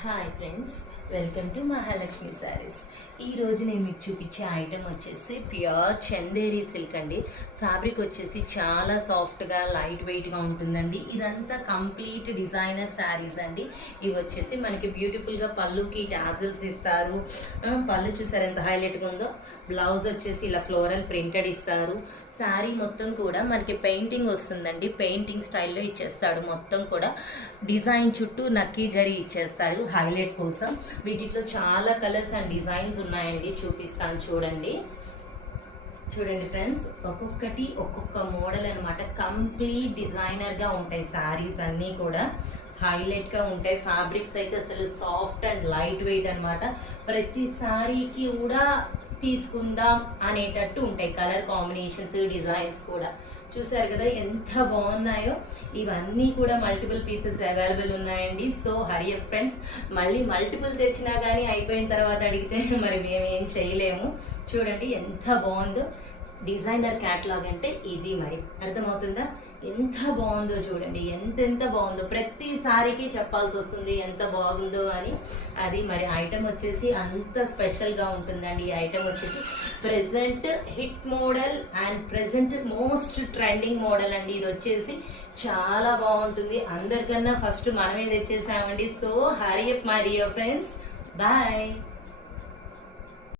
Hi friends, welcome to Mahalakshmi saris. ఈరోజు నేను మీకు చూపించే ఐటెం వచ్చేసి ప్యూర్ చందేరి సిల్క్ అండి. ఫ్యాబ్రిక్ వచ్చేసి చాలా సాఫ్ట్గా లైట్ వెయిట్గా ఉంటుందండి. ఇదంతా కంప్లీట్ డిజైనర్ శారీస్ అండి. ఇవి వచ్చేసి మనకి బ్యూటిఫుల్గా పళ్ళుకి టాజిల్స్ ఇస్తారు. పళ్ళు చూసారు ఎంత హైలైట్గా ఉందో. బ్లౌజ్ వచ్చేసి ఇలా ఫ్లోరల్ ప్రింటెడ్ ఇస్తారు. శారీ మొత్తం కూడా మనకి పెయింటింగ్ వస్తుందండి. పెయింటింగ్ స్టైల్లో ఇచ్చేస్తాడు. మొత్తం కూడా డిజైన్ చుట్టూ నక్కీ జరీ ఇచ్చేస్తారు హైలైట్ కోసం. వీటిలో చాలా కలర్స్ అండ్ డిజైన్స్ ఉన్నాయండి, చూపిస్తాను చూడండి. చూడండి ఫ్రెండ్స్, ఒక్కొక్కటి ఒక్కొక్క మోడల్ అనమాట. కంప్లీట్ డిజైనర్గా ఉంటాయి శారీస్ అన్నీ కూడా. హైలైట్గా ఉంటాయి. ఫ్యాబ్రిక్స్ అయితే అసలు సాఫ్ట్ అండ్ లైట్ వెయిట్ అనమాట. ప్రతి శారీకి కూడా తీసుకుందాం అనేటట్టు ఉంటాయి కలర్ కాంబినేషన్స్, డిజైన్స్ కూడా. చూసారు కదా ఎంత బాగున్నాయో. ఇవన్నీ కూడా మల్టిపుల్ పీసెస్ అవైలబుల్ ఉన్నాయండి. So hurry up friends. మళ్ళీ మల్టిపుల్ తెచ్చినా కానీ అయిపోయిన తర్వాత అడిగితే మరి మేము ఏం చేయలేము. చూడండి ఎంత బాగుందో. డిజైనర్ క్యాటలాగ్ అంటే ఇది, మరి అర్థమవుతుందా? ఎంత బాగుందో చూడండి, ఎంత బాగుందో. ప్రతి సారికి చెప్పాల్సి వస్తుంది ఎంత బాగుందో అని. అది మరి ఐటమ్ వచ్చేసి అంత స్పెషల్గా ఉంటుందండి. ఈ ఐటమ్ వచ్చేసి present hit model and present most trending model అండి. ఇది వచ్చేసి చాలా బాగుంటుంది. అందరికన్నా ఫస్ట్ మనమే తెచ్చేసామండి. So hurry up my dear friends, bye.